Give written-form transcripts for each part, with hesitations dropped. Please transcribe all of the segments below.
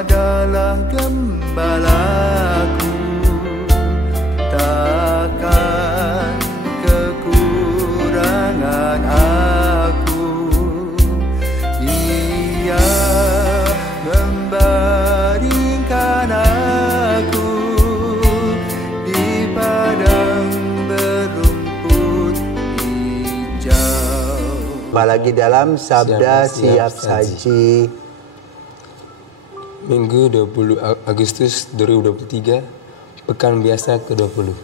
adalah gembalaku, takkan kekurangan aku. Ia membaringkan aku di padang berumput hijau. Lagi dalam Sabda Siap Saji. Minggu 20 Agustus 2023, Pekan Biasa ke-20.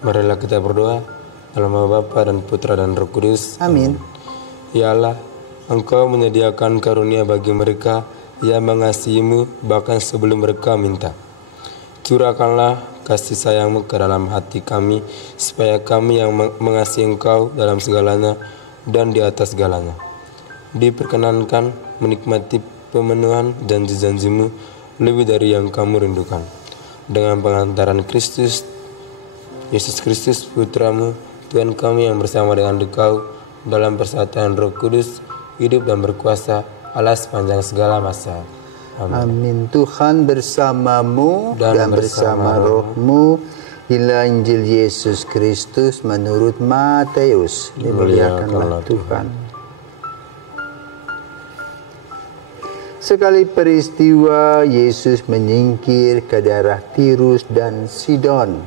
Marilah kita berdoa dalam nama Bapa dan Putra dan Roh Kudus. Amin. Ya Allah, Engkau menyediakan karunia bagi mereka yang mengasihi-Mu bahkan sebelum mereka minta. Curahkanlah kasih sayang-Mu ke dalam hati kami, supaya kami yang mengasihi Engkau dalam segalanya dan di atas segalanya diperkenankan menikmati pemenuhan janji-janji-Mu lebih dari yang kami rindukan. Dengan pengantaran Kristus, Yesus Kristus Putra-Mu, Tuhan kami yang bersama dengan Engkau dalam persatuan Roh Kudus, hidup dan berkuasa Allah sepanjang segala masa. Amin. Amin. Tuhan bersamamu dan bersama rohmu. Inilah Injil Yesus Kristus menurut Matius. Dimuliakanlah Tuhan. Sekali peristiwa Yesus menyingkir ke daerah Tirus dan Sidon.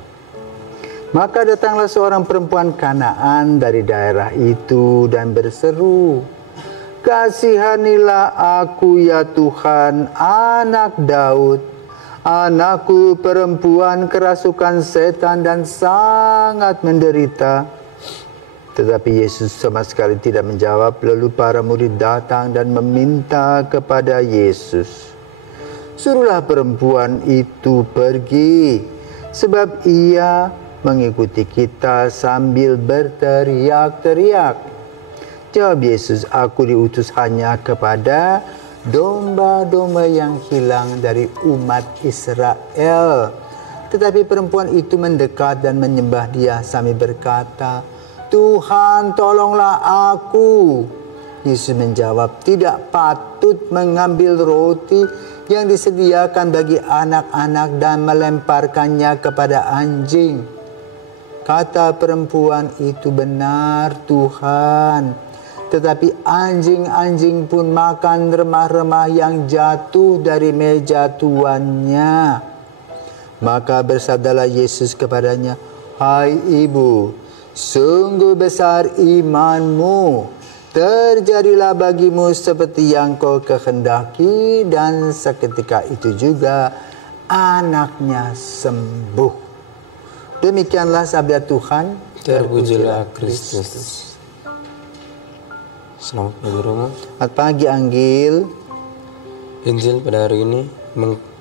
Maka datanglah seorang perempuan Kanaan dari daerah itu dan berseru, "Kasihanilah aku ya Tuhan, anak Daud. Anakku perempuan kerasukan setan dan sangat menderita." Tetapi Yesus sama sekali tidak menjawab. Lalu para murid datang dan meminta kepada Yesus, "Suruhlah perempuan itu pergi, sebab ia mengikuti kita sambil berteriak-teriak." Jawab Yesus, "Aku diutus hanya kepada domba-domba yang hilang dari umat Israel." Tetapi perempuan itu mendekat dan menyembah Dia sambil berkata, "Tuhan, tolonglah aku." Yesus menjawab, "Tidak patut mengambil roti yang disediakan bagi anak-anak dan melemparkannya kepada anjing." Kata perempuan itu, "Benar, Tuhan. Tetapi anjing-anjing pun makan remah-remah yang jatuh dari meja tuannya." Maka bersabdalah Yesus kepadanya, "Hai ibu, sungguh besar imanmu. Terjadilah bagimu seperti yang kau kehendaki." Dan seketika itu juga anaknya sembuh. Demikianlah sabda Tuhan. Terpujilah Kristus. Selamat pagi Romo. Selamat pagi Anggil. Injil pada hari ini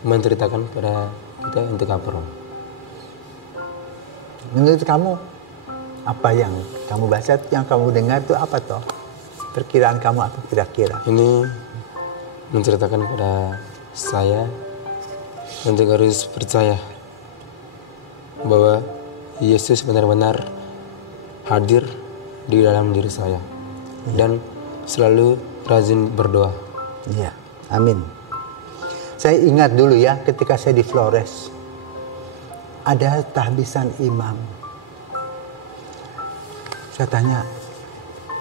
menceritakan pada kita untuk apa, Romo? Menurut kamu, apa yang kamu baca, yang kamu dengar itu apa toh? Perkiraan kamu apa kira-kira? Ini menceritakan pada saya untuk harus percaya bahwa Yesus benar-benar hadir di dalam diri saya dan selalu rajin berdoa. Iya, amin. Saya ingat dulu ya, ketika saya di Flores, ada tahbisan imam. Saya tanya,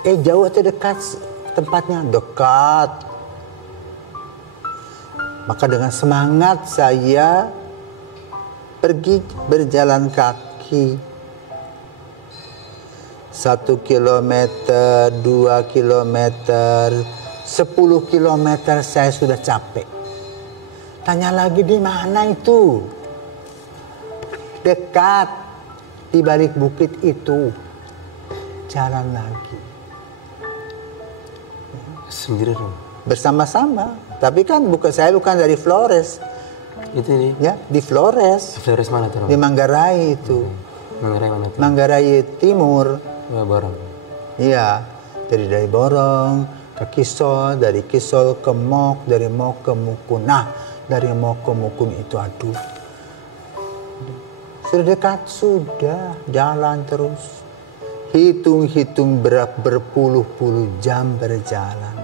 jauh atau dekat tempatnya? Dekat. Maka dengan semangat saya pergi berjalan kaki. 1 kilometer, 2 kilometer, 10 kilometer saya sudah capek. Tanya lagi, di mana itu? Dekat, di balik bukit itu. Jalan lagi. Sendiri dong. Bersama-sama. Tapi kan saya bukan dari Flores. Itu nih. Ya, di Flores. Flores mana tuh? Di Manggarai itu. Manggarai mana tuh? Manggarai Timur. Borong. Iya, jadi dari Borong ke Kisol, dari Kisol ke Mok, dari Mok ke Mukun. Nah, dari Mok ke Mukun itu aduh. Sudah dekat, sudah jalan terus. Hitung-hitung berpuluh-puluh jam berjalan.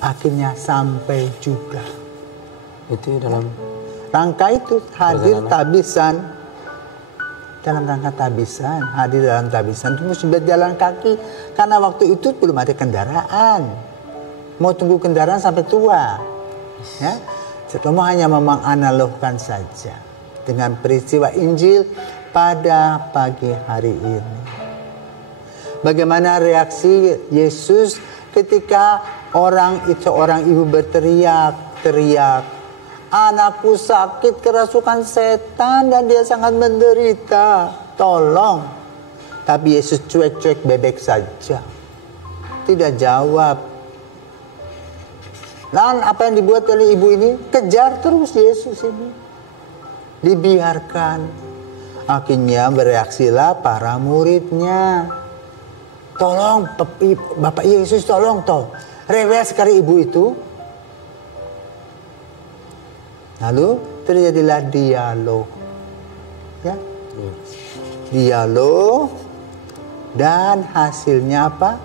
Akhirnya sampai juga. Itu dalam Rangka itu hadir Perjalanan. tabisan. Dalam rangka tabisan, hadir dalam tabisan itu mesti berjalan kaki. Karena waktu itu belum ada kendaraan. Mau tunggu kendaraan sampai tua. Ya. Setomo hanya memang analogkan saja dengan peristiwa Injil pada pagi hari ini. Bagaimana reaksi Yesus ketika orang ibu berteriak-teriak, anakku sakit kerasukan setan dan dia sangat menderita, tolong. Tapi Yesus cuek-cuek bebek saja, tidak jawab. Dan apa yang dibuat oleh ibu ini, kejar terus Yesus ini, dibiarkan. Akhirnya bereaksilah para muridnya, tolong Bapak Yesus, tolong toh. Rewel sekali ibu itu. Lalu terjadilah dialog. Ya. Dialog dan hasilnya apa?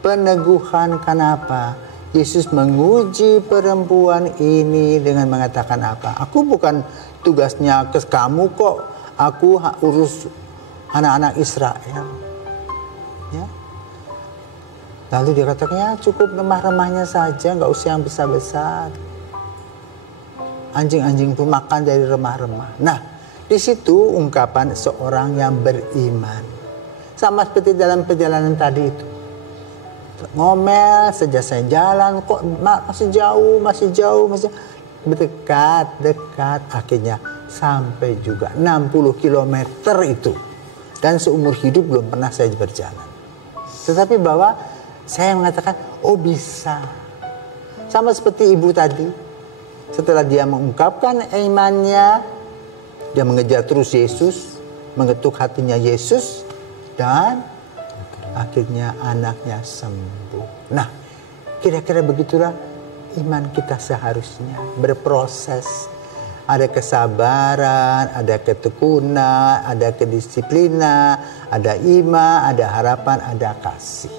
Peneguhan. Kenapa? Yesus menguji perempuan ini dengan mengatakan apa? Aku bukan tugasnya ke kamu kok. Aku urus anak-anak Israel. Ya. Lalu dia katakan, ya cukup remah-remahnya saja, nggak usah yang besar-besar. Anjing-anjing pun makan dari remah-remah. Nah, di situ ungkapan seorang yang beriman. Sama seperti dalam perjalanan tadi itu. Ngomel sejak saya jalan, kok masih jauh. Dekat. Akhirnya sampai juga 60 km itu. Dan seumur hidup belum pernah saya berjalan. Tetapi bahwa saya mengatakan, oh bisa. Sama seperti ibu tadi. Setelah dia mengungkapkan imannya, dia mengejar terus Yesus, mengetuk hatinya Yesus, dan akhirnya anaknya sembuh. Nah, kira-kira begitulah iman kita seharusnya berproses. Ada kesabaran, ada ketekunan, ada kedisiplinan, ada iman, ada harapan, ada kasih.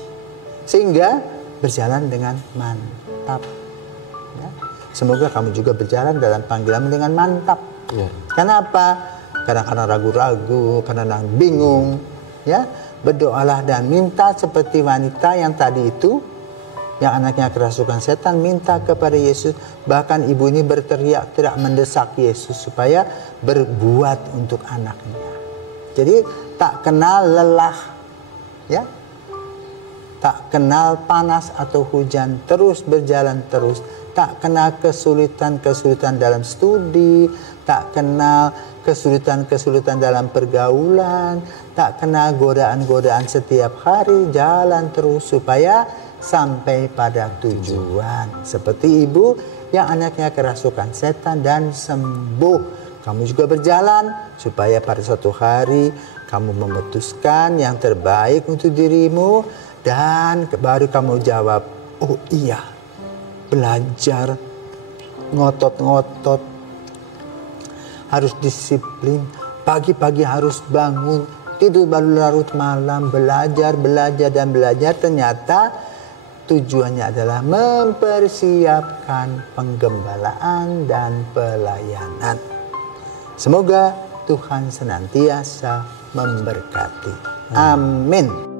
Sehingga berjalan dengan mantap. Ya. Semoga kamu juga berjalan dalam panggilan dengan mantap. Ya. Kenapa? Karena ragu-ragu, karena bingung. Ya, berdoalah dan minta seperti wanita yang tadi itu, yang anaknya kerasukan setan, minta kepada Yesus. Bahkan ibu ini berteriak-teriak mendesak Yesus supaya berbuat untuk anaknya. Jadi tak kenal lelah, ya, tak kenal panas atau hujan, terus berjalan terus. Tak kenal kesulitan-kesulitan dalam studi, tak kenal kesulitan-kesulitan dalam pergaulan, tak kenal godaan-godaan setiap hari, jalan terus supaya sampai pada tujuan. Seperti ibu yang anaknya kerasukan setan dan sembuh. Kamu juga berjalan supaya pada suatu hari kamu memutuskan yang terbaik untuk dirimu dan baru kamu jawab, oh iya, belajar, ngotot-ngotot, harus disiplin, pagi-pagi harus bangun, tidur baru larut malam, belajar. Ternyata tujuannya adalah mempersiapkan penggembalaan dan pelayanan. Semoga Tuhan senantiasa memberkati. Amin.